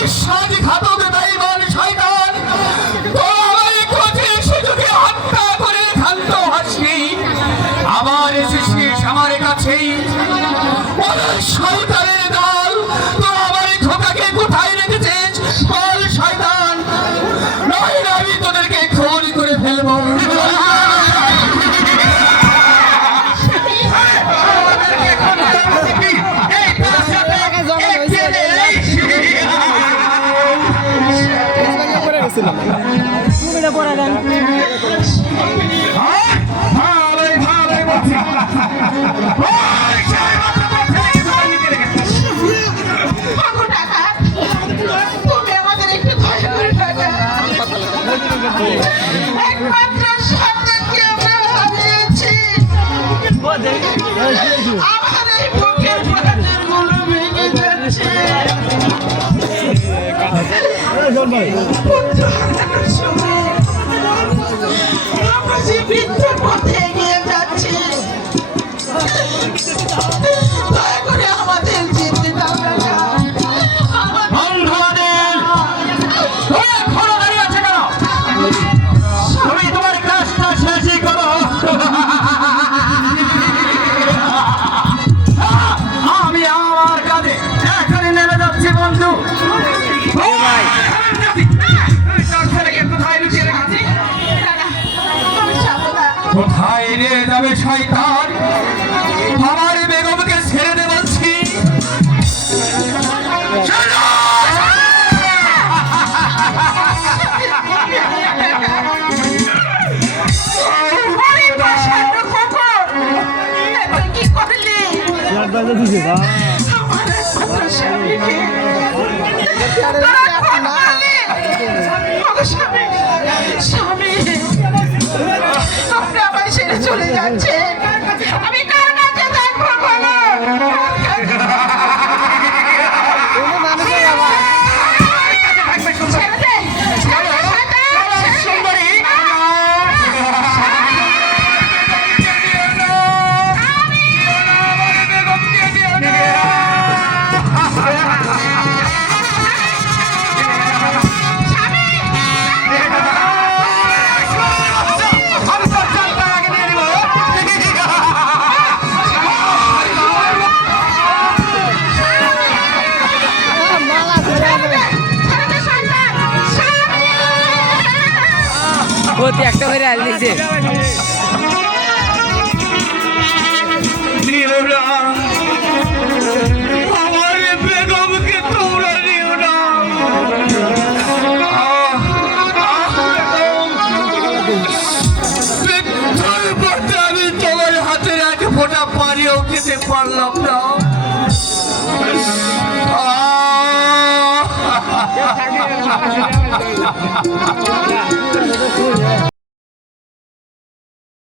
বিশ্বাসঘাতক বেঈমান শয়তান তোমার কোচে সুযোগে হত্যা করে ক্ষান্ত হাসি আবার এসেছিস আমার কাছেই শয়তানের দল তো আমার খোকাকে কোথায় রেখেছিস বল শয়তান নইলে আমি তোদেরকে খুন করে ফেলবো একমাত্র সন্তানকে আমরা হারিয়েছি আমার এই বুকের পাথরগুলো ভেঙে যাচ্ছে পুত্র হারানোর সময় আমরা যে মৃত্যুর পথে এগিয়ে যাচ্ছি দয়া করে আমাদের যেতে দাও না কোথায় নিয়ে যাবে শয়তান আমার বেগমকে ছেড়ে দে বলছি কি করলি স্বামী আপনি আমার ছেড়ে চলে যাচ্ছে আমি কার কাছে থাকবো বলো একটা করে আল দিছে আমার বেগমকে তোমরা নিও না আমি তোমার হাতের এক ফোঁটা পানিও খেতে পারলাম না